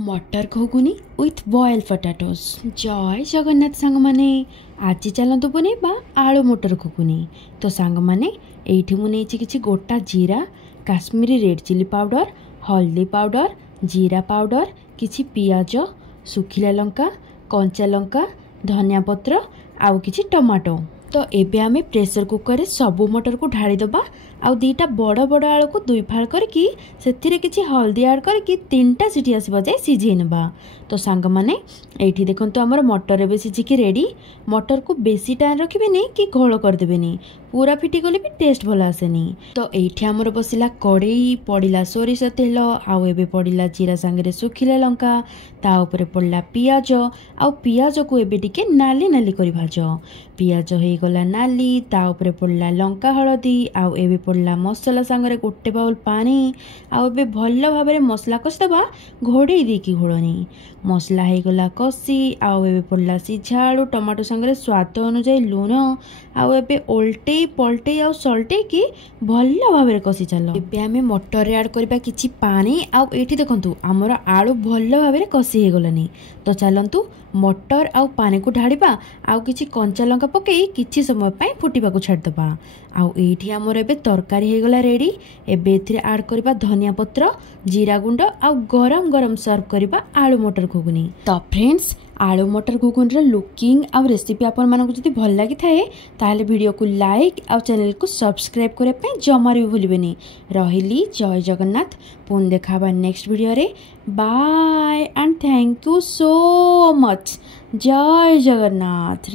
मटर ghugni with boil potatoes. जय जगन्नाथ सांग माने आज चलतु बनैबा आलू मटर घुगुनी। तो सांग माने एठी मु नेछि किछि गोटा जीरा, काश्मीरी रेड चिली पाउडर, हल्दी पाउडर, जीरा पाउडर, किछि पियाज, सुखिला लंका, कंचा लंका, धनिया पत्र आउ किछि टमाटो। तो एबे आमे प्रेशर कुकर रे सबु मटर को ढाली दबा। आउ दीटा बड़ बड़ आलू को दुई फाड़ करके सेथिरे किछि हल्दी ऐड करके तीनटा सीटी आसीबा जाय सिझेई नबा। तो सांग माने एठी देखंतु हमर मटर एबे सिझिकी रेडी। मटर को बेसी टाइम रखिबेनी कि घोल कर देबेनी, पूरा फिटी गले भी टेस्ट भल आसेनी। तो एठी हमर बसिला कड़ेई, पड़िला सोरिष तेल, आउ एबे पड़िला जीरा सांगरे सुखिला लंका, ता ऊपर पड़ला पियाज। आउ पियाज को एबे टिके नाली नाली करी भाज। पियाज हे गला नाली, ता ऊपर पड़ला लंका हळदी, आउ एबे पड़ला मसला सांगरे गोटे बाउल पानी। आउ एबे भल्ल भाबरे मसला कषिदबा, घोड़ेई देकी घोड़नी। मसला हे गला कषि। आउ एबे पड़ला सिझा आलू, टमाटो सांगरे स्वाद अनुसार लूण। आउ एबे ओल्टेई पल्टेई आउ सल्टेई की भल्ल भाबरे कषि चलो। एबे आमे मटर रे ऐड करबा किछि पानी। आउ एठी देखंतु हमर आलू भल्ल भाबरे कषि हे गलानी। तो चलंतु मटर आउ पानी को ढाड़िबा। आउ किछि कंचा लंका पकेई किछि समय पय फुटिबा को छाड़ दबा। आउ एठी हमर एबे तरकारी हे गला रेडी। एबे एथिरे ऐड करबा धनिया पत्र, जीरा गुंड, आउ गरम गरम सर्व करबा आलू मटर घुगुनी। तो फ्रेंड्स, आलू मटर घुगुनी रो लुकिंग आउ रेसिपी आपन मानको जदि भल लागि थाए ताले वीडियो को लाइक आउ चैनल को सब्सक्राइब करे पे जमार भी भूलिबेनी। रहिली जय जगन्नाथ। पुन देखाबा नेक्स्ट वीडियो रे। Bye and thank you so much. Jai Jagannath.